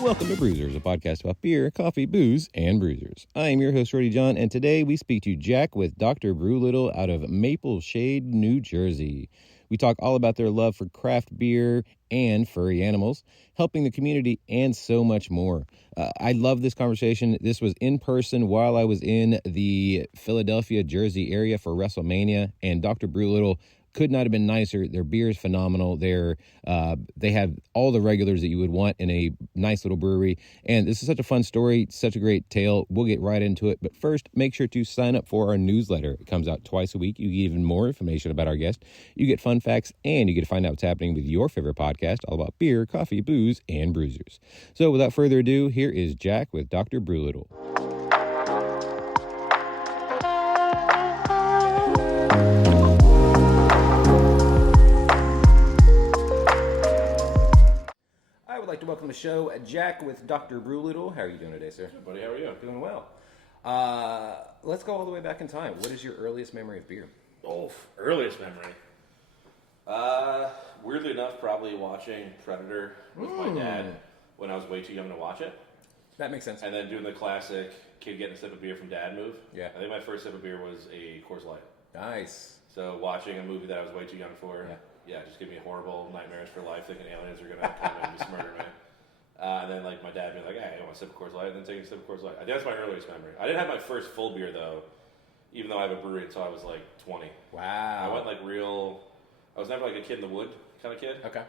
Welcome to Brewsers, a podcast about beer, coffee, booze, and bruisers. I am your host, Roddy John, and today we speak to Jack with Dr. Brewlittle out of Maple Shade, New Jersey. We talk all about their love for craft beer and furry animals, helping the community, and so much more. I love this conversation. This was in person while I was in the Philadelphia, Jersey area for WrestleMania, and Dr. Brewlittle could not have been nicer. Their beer is phenomenal. They have all the regulars that you would want in a nice little brewery. And this is such a fun story, such a great tale. We'll get right into it. But first, make sure to sign up for our newsletter. It comes out twice a week. You get even more information about our guest. You get fun facts, and you get to find out what's happening with your favorite podcast, all about beer, coffee, booze, and bruisers. So without further ado, here is Jack with Dr. Brewlittle. I would like to welcome to the show Jack with Dr. Brewlittle. How are you doing today, sir? Good, buddy. How are you? Doing well. Let's go all the way back in time. What is your earliest memory of beer? Oh, earliest memory. Weirdly enough, probably watching Predator with my dad when I was way too young to watch it. That makes sense. And then doing the classic kid getting a sip of beer from dad move. Yeah. I think my first sip of beer was a Coors Light. Nice. So watching a movie that I was way too young for. Yeah, just give me horrible nightmares for life, thinking aliens are going to come and just murder me. And then, like, my dad being like, hey, I want a sip of Coors Light, and then taking a sip of Coors Light. I think that's my earliest memory. I didn't have my first full beer, though, even though I have a brewery until I was, like, 20. Wow. I went, like, I was never, like, a kid in the wood kind of kid. Okay.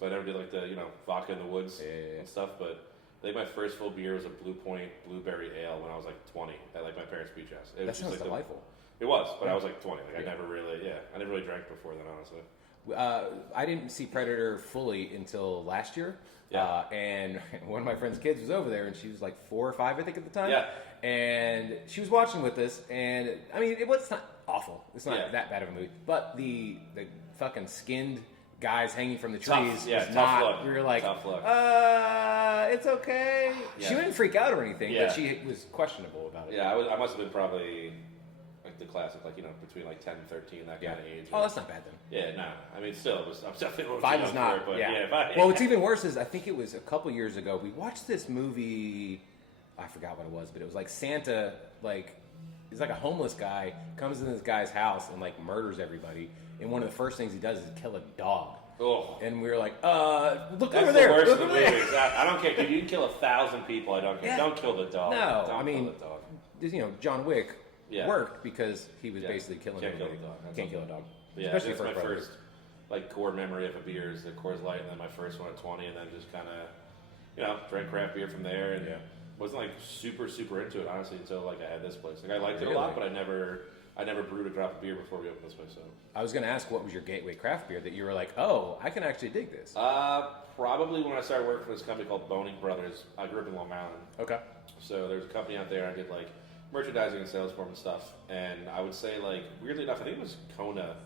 So I never did, like, the, vodka in the woods and stuff, but I think my first full beer was a Blue Point Blueberry Ale when I was, like, 20 at, like, my parents' beach house. It was That sounds just, like, delightful. It was, but I was, like, 20. Like, I never really drank before then, honestly. I didn't see Predator fully until last year. Yeah. And one of my friend's kids was over there, and she was like 4 or 5, I think, at the time. Yeah. And she was watching with us, and I mean, it's not awful. It's not that bad of a movie. But the fucking skinned guys hanging from the trees was not. Look. We were like, tough look. It's okay. Yeah. She didn't freak out or anything, but she was questionable about it. Yeah, I must have been probably like the classic, like, between like 10 and 13, that kind of age. Oh, that's not bad then. Yeah, no. I mean, still, I was definitely a little 5 too is young not. for it, but Yeah. Well, what's even worse is I think it was a couple years ago. We watched this movie. I forgot what it was, but it was like Santa. Like, he's like a homeless guy comes in this guy's house and like murders everybody. And one of the first things he does is kill a dog. Oh. And we were like, look That's over the there. worst Look of the over there. movies. I don't care. Dude, you can kill 1,000 people. I don't care. Yeah. Don't kill the dog. No, Don't I mean, kill the dog. John Wick worked because he was basically killing Can't everybody. kill the dog. Can't kill a dog. Yeah, Especially that's my for first like core memory of a beer is the Coors Light, and then my first one at 20, and then just kind of, drank craft beer from there, and wasn't like super into it honestly until like I had this place. Like I liked it a lot, but I never brewed a drop of beer before we opened this place. So I was going to ask, what was your gateway craft beer that you were like, oh, I can actually dig this? Probably when I started working for this company called Boning Brothers. I grew up in Long Island. Okay. So there's a company out there. I did like merchandising and sales for them and stuff. And I would say, like, weirdly enough, I think it was Kona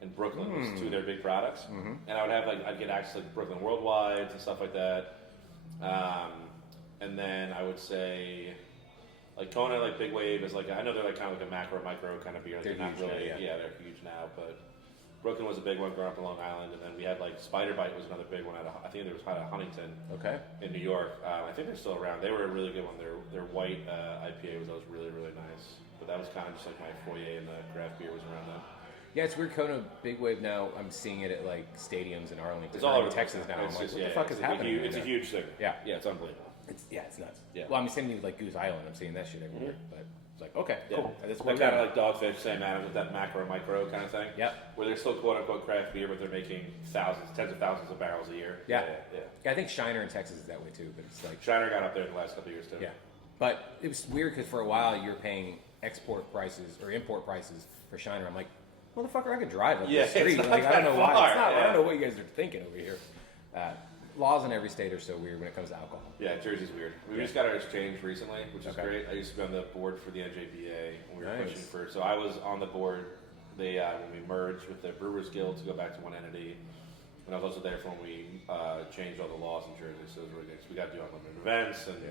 in Brooklyn was two of their big products. Mm-hmm. And I would have I'd get access to like Brooklyn Worldwide and stuff like that. And then I would say, like, Kona, like, Big Wave is like, I know they're like kind of like a macro, micro kind of beer. They're not huge really, now, they're huge now. But Brooklyn was a big one growing up in Long Island. And then we had like Spider Bite was another big one. I think there was out of Huntington in New York. I think they're still around. They were a really good one. Their white IPA was really nice. But that was kind of just like my foyer in the craft beer was around then. Yeah, it's weird. Kona Big Wave now, I'm seeing it at like stadiums in Arlington. It's all over Texas now. I'm like, what the fuck is happening? It's a huge thing. Yeah, it's unbelievable. It's nuts. Yeah. Well, I'm sending you like Goose Island. I'm seeing that shit everywhere. But it's like, okay, cool. That's kind of like Dogfish, Sam Adams with that macro, micro kind of thing. Yep. Where they're still quote unquote craft beer, but they're making tens of thousands of barrels a year. Yeah. I think Shiner in Texas is that way too. But it's like Shiner got up there in the last couple of years too. Yeah. But it was weird because for a while you were paying export prices or import prices for Shiner. I'm like, motherfucker, I could drive up the street. Like, I don't know why. It's not, I don't know what you guys are thinking over here. Laws in every state are so weird when it comes to alcohol. Yeah, Jersey's weird. We just got our exchange recently, which is great. I used to be on the board for the NJPA, and we were pushing for. So I was on the board. They when we merged with the Brewers Guild to go back to one entity, and I was also there for when we changed all the laws in Jersey. So it was really good. So we got to do unlimited events, and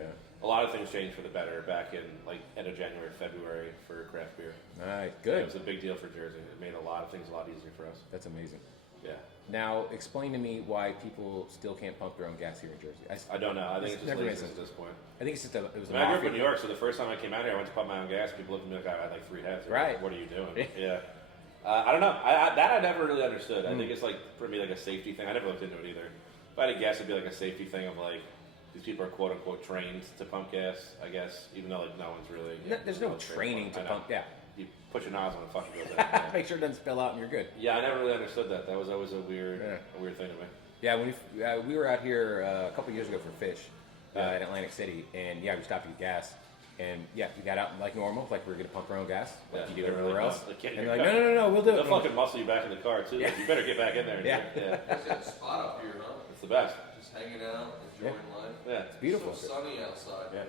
a lot of things changed for the better back in like end of January, February for craft beer. All right, good. It was a big deal for Jersey. It made a lot of things a lot easier for us. That's amazing. Yeah. Now, explain to me why people still can't pump their own gas here in Jersey. I don't know. I think it's just never made laziness sense. at this point. I think it's just it was a I grew up mafia. in New York, so the first time I came out here, I went to pump my own gas. People looked at me like I had like 3 heads. They're Right. Like, what are you doing? Yeah. I don't know. I never really understood. I think it's like for me like a safety thing. I never looked into it either. If I had to guess, it'd be like a safety thing of like these people are quote unquote trained to pump gas. I guess even though like no one's really. There's no training to pump. Yeah. You push your nozzle and it fucking goes out. Make sure it doesn't spill out and you're good. Yeah, I never really understood that. That was always a weird thing to me. Yeah, when we were out here a couple years ago for fish in Atlantic City, and we stopped to get gas, and we got out like normal, like we were gonna pump our own gas, like you do everywhere else. And they're like, no, we'll do it. They'll fucking muscle you back in the car too. Like, you better get back in there. Yeah. It's got a spot up here, huh? It's the best. Just hanging out, enjoying life. Yeah, It's beautiful. So sunny outside. Yeah. Man.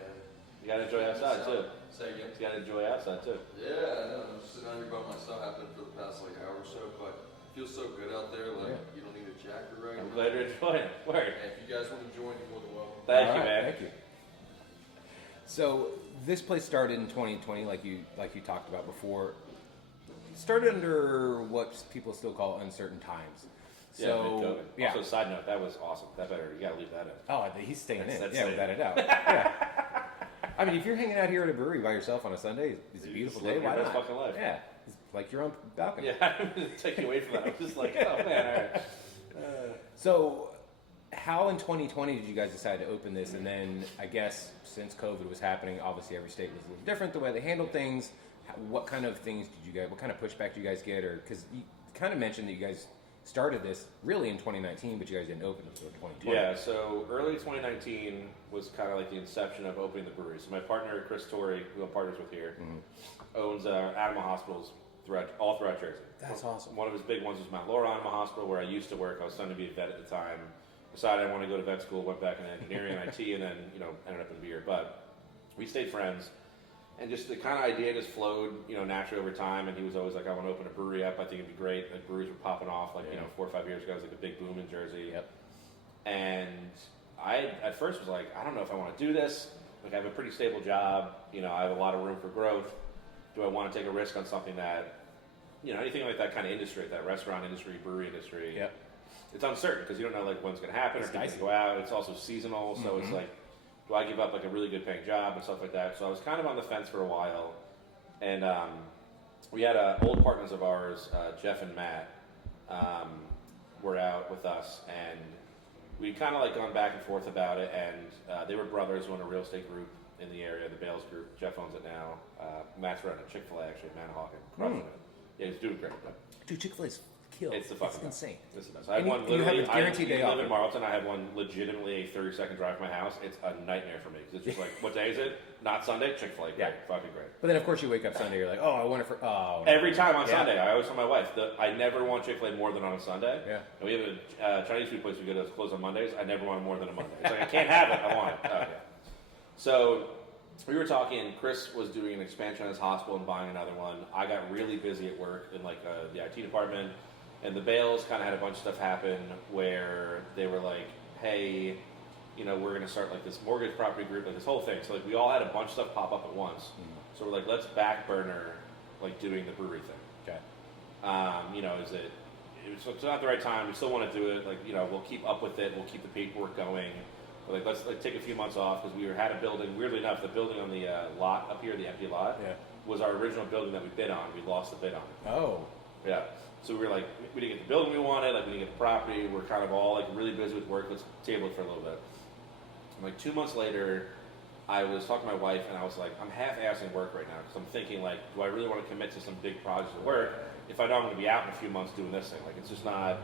You gotta enjoy outside too. Say again. You gotta enjoy outside too. Yeah, I know. I'm just sitting out here by myself. I've been for the past like hour or so, but it feels so good out there. Like you don't need a jacket right I'm now. glad you're enjoying it. Word. And if you guys want to join, you're more than welcome. Thank All you, right, man. Thank you. So this place started in 2020, like you talked about before. Started under what people still call uncertain times. So yeah. Also, side note, that was awesome. That better. You gotta leave that in. Oh, he's staying in. That's Without a doubt. Yeah. I mean, if you're hanging out here at a brewery by yourself on a Sunday, it's a beautiful day. Why not? Fucking life. Yeah, it's like your own balcony. Yeah, I'm gonna take you away from that. I'm just like, oh man, all right. So, how in 2020 did you guys decide to open this? And then, I guess, since COVID was happening, obviously every state was a little different the way they handled things. What kind of things did you guys? What kind of pushback did you guys get? Or because you kind of mentioned that you guys started this really in 2019, but you guys didn't open until 2020. Yeah, so early 2019 was kind of like the inception of opening the brewery. So my partner, Chris Torrey, who I'm partners with here, owns animal hospitals all throughout Jersey. That's awesome. One of his big ones was Mount Laurel Animal Hospital, where I used to work. I was studying to be a vet at the time. Decided I wanted to go to vet school, went back in engineering and IT, and then ended up in beer. But we stayed friends. And just the kind of idea just flowed, naturally over time. And he was always like, I want to open a brewery up. I think it'd be great. Like breweries were popping off 4 or 5 years ago. It was like a big boom in Jersey. Yep. And I, at first was like, I don't know if I want to do this. Like I have a pretty stable job. I have a lot of room for growth. Do I want to take a risk on something that, anything like that kind of industry, that restaurant industry, brewery industry. Yep. It's uncertain because you don't know like when's going to happen or if it's going to go out. It's also seasonal. So it's like, do I give up like a really good paying job and stuff like that? So I was kind of on the fence for a while, and we had old partners of ours, Jeff and Matt, were out with us, and we kind of like gone back and forth about it. And they were brothers who own a real estate group in the area, the Bales Group. Jeff owns it now. Matt's running a Chick-fil-A actually, Manahawkin, crushing it. Yeah, he's doing great. But Dude, Chick-fil-A's killed. it's the fucking best. insane. It's the best. I have And one you have literally. a guaranteed day I live off. in Marlton. I have one legitimately a 30-second drive from my house. It's a nightmare for me because it's just like, what day is it? Not Sunday. Chick-fil-A. Great. Yeah. Fucking great. But then, of course, you wake up Sunday, you're like, oh, I want it for, oh. no. Every time on Yeah. Sunday, I always tell my wife that I never want Chick-fil-A more than on a Sunday. Yeah. And we have a Chinese food place we go to that's closed on Mondays. I never want it more than a Monday. It's like I can't have it. I want it. Oh, yeah. So we were talking. Chris was doing an expansion on his hospital and buying another one. I got really busy at work in like the IT department, and the Bales kind of had a bunch of stuff happen where they were like, "Hey, we're going to start like this mortgage property group, like this whole thing." So like we all had a bunch of stuff pop up at once. So we're like, let's back burner like doing the brewery thing. Okay. It's not the right time. We still want to do it. Like, we'll keep up with it. We'll keep the paperwork going. But like, let's take a few months off because we had a building. Weirdly enough, the building on the lot up here, the empty lot, was our original building that we bid on. We lost the bid on it. Oh. Yeah. So we were like, we didn't get the building we wanted. Like, we didn't get the property. We're kind of all like really busy with work. Let's table it for a little bit. And like 2 months later, I was talking to my wife, and I was like, I'm half-assing work right now because I'm thinking like, do I really want to commit to some big projects of work if I know I'm going to be out in a few months doing this thing? Like, it's just not.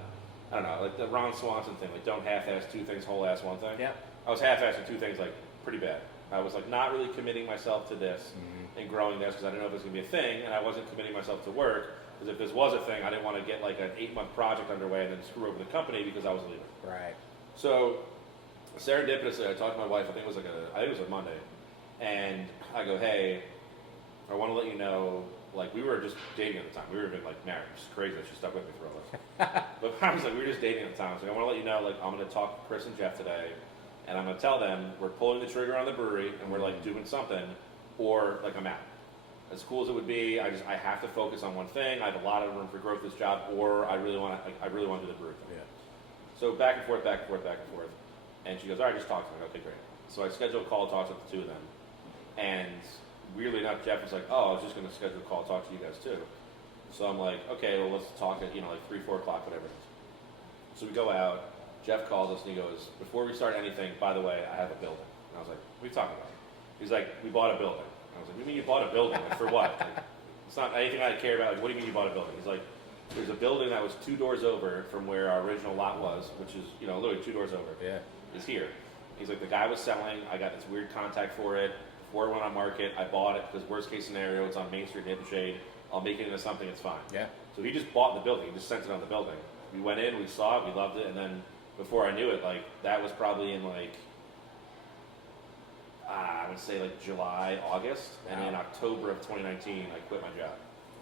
I don't know, like the Ron Swanson thing, like don't half-ass two things, whole-ass one thing. Yeah. I was half-assing two things like pretty bad. I was like not really committing myself to this and growing this because I didn't know if it was going to be a thing, and I wasn't committing myself to work because if this was a thing, I didn't want to get like an 8-month project underway and then screw over the company because I was leaving. Right. So serendipitously, I talked to my wife. I think it was a Monday, and I go, hey, I want to let you know. Like, we were just dating at the time. We were like married. It's crazy that she stuck with me for all this. But I was like, we were just dating at the time. So I want to let you know, like, I'm going to talk to Chris and Jeff today, and I'm going to tell them we're pulling the trigger on the brewery, and we're like doing something, or like I'm out. as cool as it would be, I have to focus on one thing. I have a lot of room for growth in this job, or I really want to do the brewery thing. Yeah. So back and forth, and she goes, all right, just talk to me. Okay, great. So I scheduled a call talks with the two of them, and weirdly enough, Jeff was like, oh, I was just going to schedule a call talk to you guys too. So I'm like, okay, well, let's talk at like 3, 4 o'clock, whatever it is. So we go out. Jeff calls us and he goes, before we start anything, by the way, I have a building. And I was like, what are you talking about? He's like, we bought a building. I was like, what do you mean you bought a building? Like, for what? Like, it's not anything I care about. Like, what do you mean you bought a building? He's like, there's a building that was 2 doors over from where our original lot was, which is, literally 2 doors over. Yeah. Is here. He's like, the guy was selling. I got this weird contact for it. Before it went on market, I bought it because worst case scenario, it's on Main Street, Maple Shade. I'll make it into something, it's fine. Yeah. So he just bought the building. He just sent it on the building. We went in, we saw it, we loved it, and then before I knew it, like, that was probably in I would say July, August, and in October of 2019, I quit my job.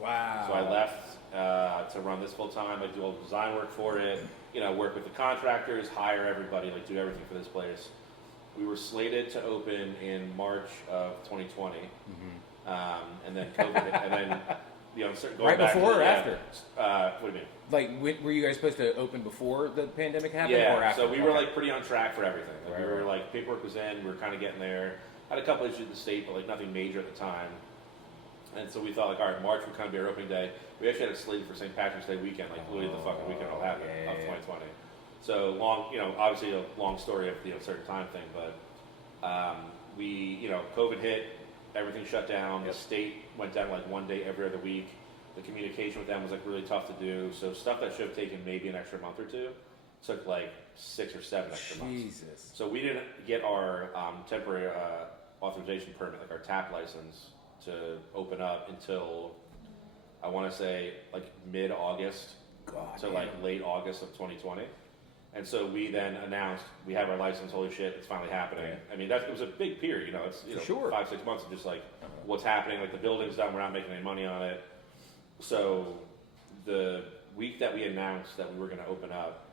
Wow. So I left to run this full time, do all the design work for it, work with the contractors, hire everybody, do everything for this place. We were slated to open in March of 2020, and then COVID, and then going right back before to, or after? What do you mean? Were you guys supposed to open before the pandemic happened? Yeah, or after? so we were pretty on track for everything. Right, we were paperwork was in, we were kind of getting there. Had a couple issues with the state, but nothing major at the time. And so we thought all right, March would kind of be our opening day. We actually had it slated for St. Patrick's Day weekend, literally the fucking weekend all happened of 2020. So long, obviously a long story of certain time thing, but we, COVID hit, everything shut down. The state went down 1 day every other week. The communication with them was really tough to do. So stuff that should have taken maybe an extra month or two took 6 or 7 extra months. Jesus. So we didn't get our temporary authorization permit, our tap license, to open up until I want to say mid-August to late August of 2020. And so we then announced we have our license. Holy shit, it's finally happening. Yeah. I mean, it was a big period. It's sure. 5-6 months of just what's happening. The building's done. We're not making any money on it. So the week that we announced that we were going to open up,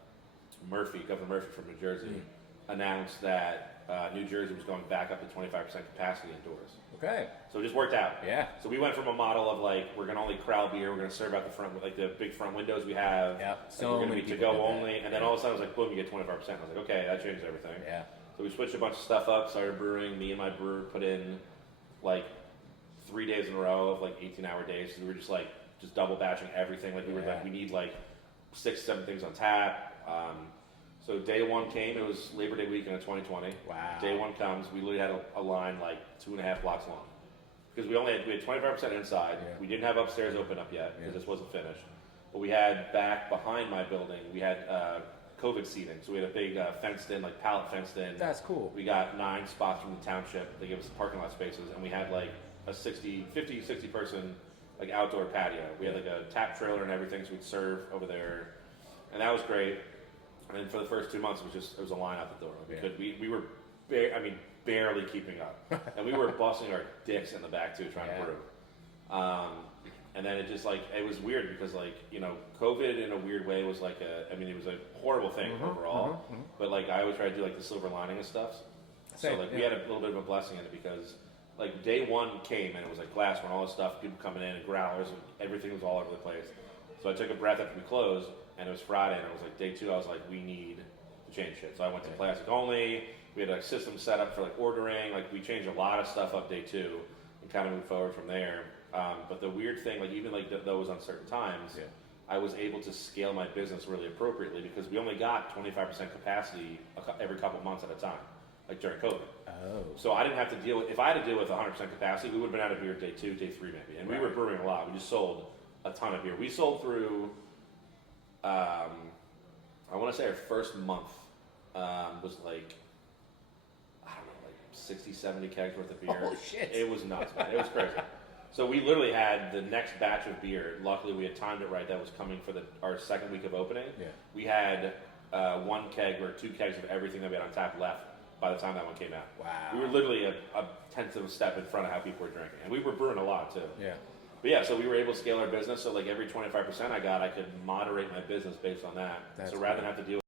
Governor Murphy from New Jersey, announced that New Jersey was going back up to 25% capacity indoors. Okay. So it just worked out. Yeah. So we went from a model of we're going to only crowd beer, we're going to serve out the front with the big front windows we have. Yeah. So we're going to be to go only, and then all of a sudden it was boom, you get 25%. I was okay, that changes everything. Yeah. So we switched a bunch of stuff up, started brewing. Me and my brewer put in 3 days in a row of 18-hour days. So we were just double batching everything. We were we need 6, 7 things on tap. So day one came. It was Labor Day weekend of 2020. Wow. Day one comes. We literally had a line 2.5 blocks long because we had 25% inside. Yeah. We didn't have upstairs open up yet because this wasn't finished. But we had back behind my building. We had COVID seating. So we had a big fenced in, pallet fenced in. That's cool. We got 9 spots from the township. They gave us parking lot spaces, and we had a 50, 60 person outdoor patio. We had a tap trailer and everything, so we'd serve over there, and that was great. And then for the first 2 months, it was a line out the door. We were barely keeping up, and we were busting our dicks in the back too, trying to brew. And then it just it was weird because COVID in a weird way was it was a horrible thing overall, but I always try to do the silver lining of stuff. So we had a little bit of a blessing in it because day one came and it was glass and all this stuff, people coming in and growlers, and everything was all over the place. So I took a breath after we closed, and it was Friday, and it was day 2. I was we need to change shit. So I went to plastic only. We had a system set up for ordering. We changed a lot of stuff up day 2 and kind of moved forward from there. But the weird thing, even those uncertain times, I was able to scale my business really appropriately because we only got 25% capacity every couple months at a time, during COVID. Oh. So I didn't have to deal with, if I had to deal with 100% capacity, we would have been out of beer day 2, day 3 maybe. And we were brewing a lot. We just sold a ton of beer. We sold through, I want to say our first month was I don't know, 60, 70 kegs worth of beer. Holy shit. It was nuts, man. It was crazy. So we literally had the next batch of beer. Luckily, we had timed it right. That was coming for our second week of opening. Yeah. We had 1 keg or 2 kegs of everything that we had on tap left by the time that one came out. Wow. We were literally a tenth of a step in front of how people were drinking. And we were brewing a lot, too. Yeah. But yeah, so we were able to scale our business. So every 25% I got, I could moderate my business based on that. That's so rather cool. than have to deal